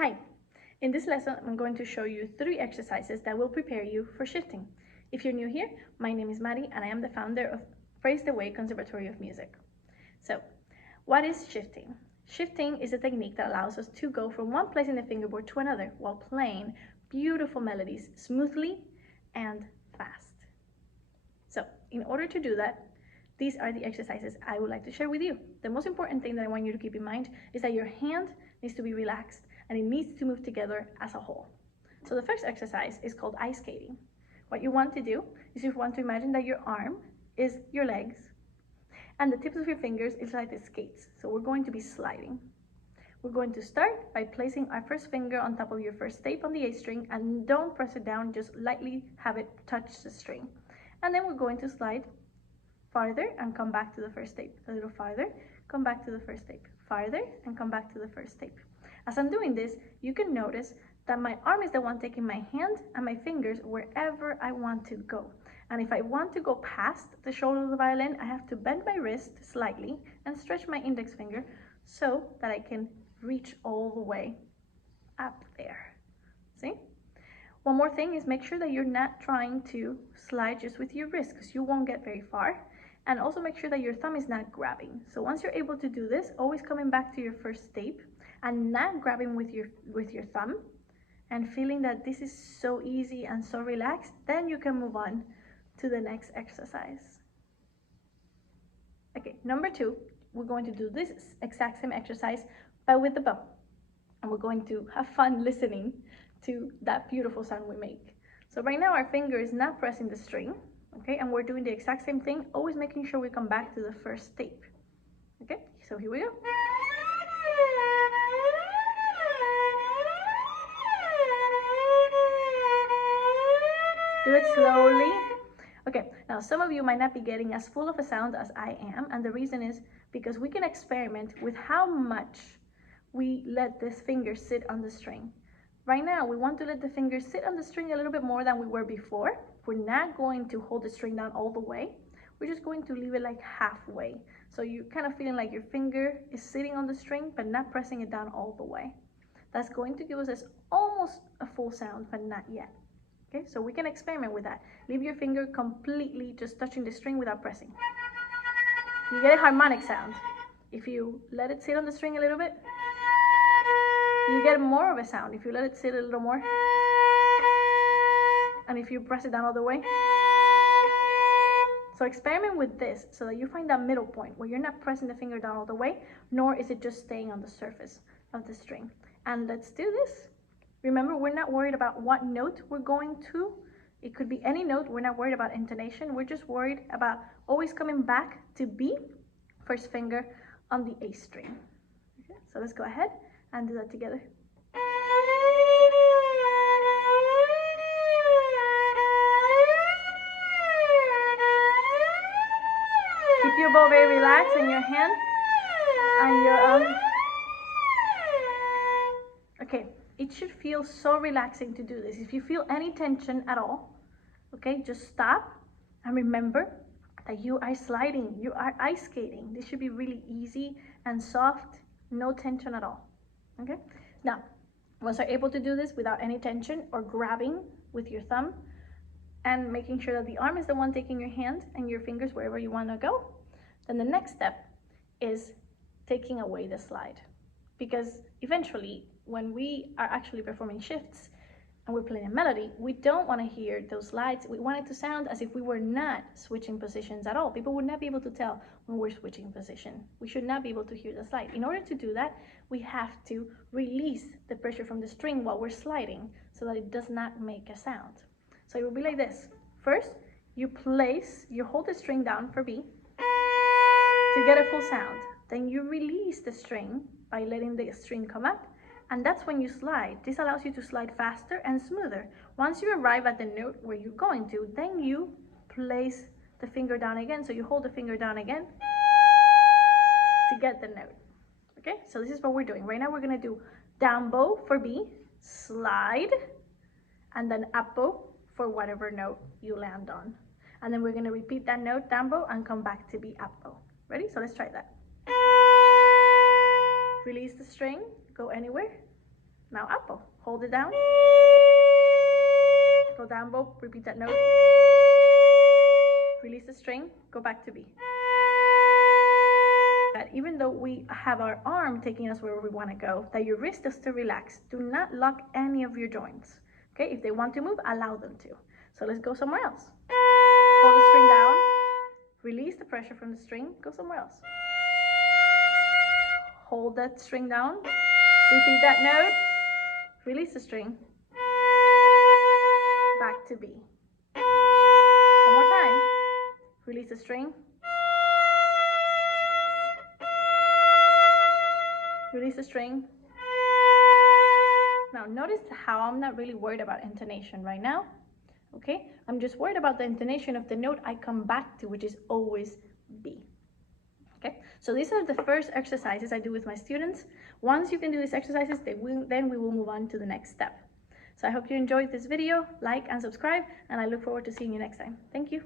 Hi, in this lesson I'm going to show you 3 exercises that will prepare you for shifting. If you're new here, my name is Mari and I am the founder of Praise the Way Conservatory of Music. So, what is shifting? Shifting is a technique that allows us to go from one place in the fingerboard to another while playing beautiful melodies smoothly and fast. So, in order to do that, these are the exercises I would like to share with you. The most important thing that I want you to keep in mind is that your hand needs to be relaxed and it needs to move together as a whole. So the first exercise is called ice skating. What you want to do is you want to imagine that your arm is your legs and the tips of your fingers is like the skates. So we're going to be sliding. We're going to start by placing our first finger on top of your first tape on the A string and don't press it down, just lightly have it touch the string. And then we're going to slide farther and come back to the first tape, a little farther, come back to the first tape, farther and come back to the first tape. As I'm doing this, you can notice that my arm is the one taking my hand and my fingers wherever I want to go. And if I want to go past the shoulder of the violin, I have to bend my wrist slightly and stretch my index finger so that I can reach all the way up there. See? One more thing is make sure that you're not trying to slide just with your wrist because you won't get very far. And also make sure that your thumb is not grabbing. So once you're able to do this, always coming back to your first tape and not grabbing with your thumb and feeling that this is so easy and so relaxed, then you can move on to the next exercise. Okay, number 2, we're going to do this exact same exercise but with the bow. And we're going to have fun listening to that beautiful sound we make. So right now our finger is not pressing the string, okay, and we're doing the exact same thing, always making sure we come back to the first tape. Okay, so here we go. Do it slowly. Okay, now some of you might not be getting as full of a sound as I am, and the reason is because we can experiment with how much we let this finger sit on the string. Right now, we want to let the finger sit on the string a little bit more than we were before. We're not going to hold the string down all the way. We're just going to leave it like halfway. So you're kind of feeling like your finger is sitting on the string, but not pressing it down all the way. That's going to give us almost a full sound, but not yet. Okay, so we can experiment with that. Leave your finger completely just touching the string without pressing. You get a harmonic sound. If you let it sit on the string a little bit, you get more of a sound. If you let it sit a little more, and if you press it down all the way. So experiment with this so that you find that middle point where you're not pressing the finger down all the way, nor is it just staying on the surface of the string. And let's do this. Remember, we're not worried about what note we're going to. It could be any note. We're not worried about intonation. We're just worried about always coming back to B, first finger on the A string. Okay, so let's go ahead and do that together. Keep your bow very relaxed in your hand and your arm. Okay, it should feel so relaxing to do this. If you feel any tension at all, okay, just stop and remember that you are sliding, you are ice skating. This should be really easy and soft, no tension at all. Okay, now once you're able to do this without any tension or grabbing with your thumb and making sure that the arm is the one taking your hand and your fingers wherever you want to go, then the next step is taking away the slide. Because eventually, when we are actually performing shifts and we're playing a melody, we don't want to hear those slides. We want it to sound as if we were not switching positions at all. People would not be able to tell when we're switching position. We should not be able to hear the slide. In order to do that, we have to release the pressure from the string while we're sliding so that it does not make a sound. So it will be like this. First, you hold the string down for B to get a full sound. Then you release the string by letting the string come up, and that's when you slide. This allows you to slide faster and smoother. Once you arrive at the note where you're going to, then you place the finger down again. So you hold the finger down again to get the note. Okay, so this is what we're doing. Right now we're gonna do down bow for B, slide, and then up bow for whatever note you land on. And then we're gonna repeat that note, down bow, and come back to B, up bow. Ready? So let's try that. Release the string, go anywhere, Now up bow, hold it down, go down bow, repeat that note, release the string, go back to B. That even though we have our arm taking us where we want to go, that your wrist is still relaxed. Do not lock any of your joints. Okay, if they want to move, allow them to. So let's go somewhere else. Hold the string down, release the pressure from the string, go somewhere else. Hold that string down, repeat that note, release the string, back to B. One more time, release the string, release the string. Now notice how I'm not really worried about intonation right now. Okay, I'm just worried about the intonation of the note I come back to, which is always B. Okay, so these are the first exercises I do with my students. Once you can do these exercises, then we will move on to the next step. So I hope you enjoyed this video, like and subscribe, and I look forward to seeing you next time. Thank you.